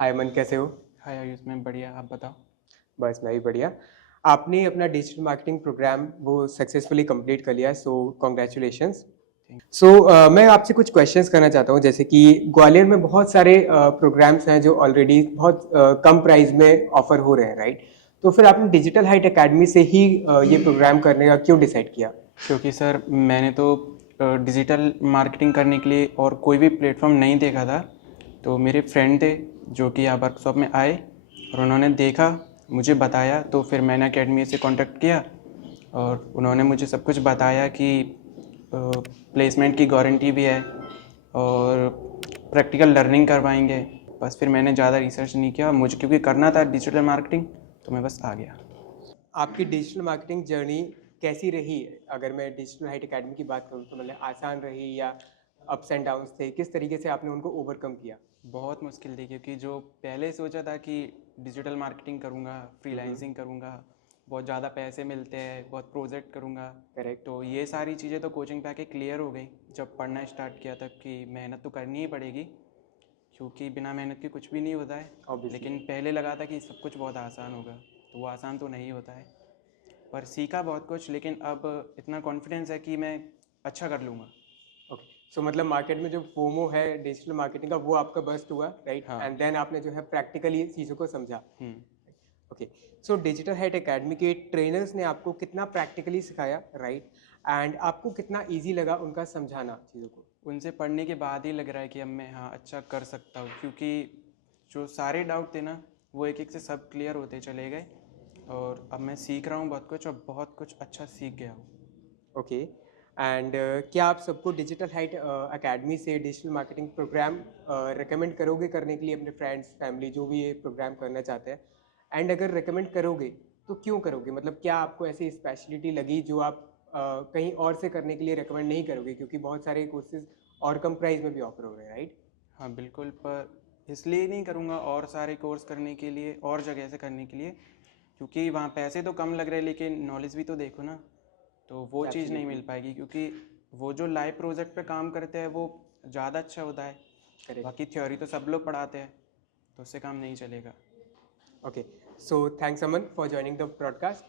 हाय मन, कैसे हो? हाय आयुष, मैं बढ़िया। आप बताओ। बस मैं भी बढ़िया। आपने अपना डिजिटल मार्केटिंग प्रोग्राम वो सक्सेसफुली कंप्लीट कर लिया, सो कॉन्ग्रेचुलेशंस। थैंक मैं आपसे कुछ क्वेश्चंस करना चाहता हूँ। जैसे कि ग्वालियर में बहुत सारे प्रोग्राम्स हैं जो ऑलरेडी बहुत कम प्राइस में ऑफर हो रहे हैं, राइट? तो फिर आपने डिजिटल हाइट एकेडमी से ही ये प्रोग्राम करने का क्यों डिसाइड किया? क्योंकि सर मैंने तो डिजिटल मार्केटिंग करने के लिए और कोई भी प्लेटफॉर्म नहीं देखा था। तो मेरे फ्रेंड थे जो कि यहाँ वर्कशॉप में आए और उन्होंने देखा, मुझे बताया, तो फिर मैंने एकेडमी से कांटेक्ट किया और उन्होंने मुझे सब कुछ बताया कि प्लेसमेंट की गारंटी भी है और प्रैक्टिकल लर्निंग करवाएंगे। बस फिर मैंने ज़्यादा रिसर्च नहीं किया, मुझे क्योंकि करना था डिजिटल मार्केटिंग, तो मैं बस आ गया। आपकी डिजिटल मार्केटिंग जर्नी कैसी रही? अगर मैं डिजिटल हाइट एकेडमी की बात करूँ तो मतलब आसान रही या अप्स एंड डाउन्स थे? किस तरीके से आपने उनको ओवरकम किया? बहुत मुश्किल थी क्योंकि जो पहले सोचा था कि डिजिटल मार्केटिंग करूँगा, फ्रीलांसिंग करूँगा, बहुत ज़्यादा पैसे मिलते हैं, बहुत प्रोजेक्ट करूँगा, करेक्ट। तो ये सारी चीज़ें तो कोचिंग पे आके क्लियर हो गई। जब पढ़ना स्टार्ट किया तब कि मेहनत तो करनी ही पड़ेगी, क्योंकि बिना मेहनत के कुछ भी नहीं होता है। ऑब्वियसली। लेकिन पहले लगा था कि सब कुछ बहुत आसान होगा, तो वो आसान तो नहीं होता है। पर सीखा बहुत कुछ, लेकिन अब इतना कॉन्फिडेंस है कि मैं अच्छा कर लूँगा। ओके। सो मतलब मार्केट में जो फोमो है डिजिटल मार्केटिंग का, वो आपका बस्ट हुआ, राइट? हाँ। एंड देन आपने जो है प्रैक्टिकली चीज़ों को समझा। Hmm. Okay. So digital height academy के ट्रेनर्स ने आपको कितना प्रैक्टिकली सिखाया, राइट? एंड आपको कितना ईजी लगा उनका समझाना चीज़ों को? उनसे पढ़ने के बाद ही लग रहा है कि अब मैं हाँ अच्छा कर सकता हूँ, क्योंकि जो सारे डाउट थे ना, वो एक एक से सब क्लियर होते चले गए और अब मैं सीख रहा हूँ बहुत कुछ और बहुत कुछ अच्छा सीख गया हूँ। ओके। एंड क्या आप सबको डिजिटल हाइट एकेडमी से डिजिटल मार्केटिंग प्रोग्राम रिकमेंड करोगे करने के लिए, अपने फ्रेंड्स फैमिली जो भी ये प्रोग्राम करना चाहते हैं? एंड अगर रिकमेंड करोगे तो क्यों करोगे? मतलब क्या आपको ऐसी स्पेशलिटी लगी जो आप कहीं और से करने के लिए रिकमेंड नहीं करोगे, क्योंकि बहुत सारे कोर्सेज और कम प्राइस में भी ऑफर हो रहे हैं, राइट? हाँ बिल्कुल, पर इसलिए नहीं करूँगा और सारे कोर्स करने के लिए और जगह से करने के लिए, क्योंकि वहाँ पैसे तो कम लग रहे हैं लेकिन नॉलेज भी तो देखो ना, तो वो चीज़ नहीं मिल एब्सोल्युटली। पाएगी। क्योंकि वो जो लाइव प्रोजेक्ट पे काम करते हैं वो ज़्यादा अच्छा होता है। करेक्ट। बाकी थ्योरी तो सब लोग पढ़ाते हैं, तो उससे काम नहीं चलेगा। Okay. So thanks Aman for joining the broadcast.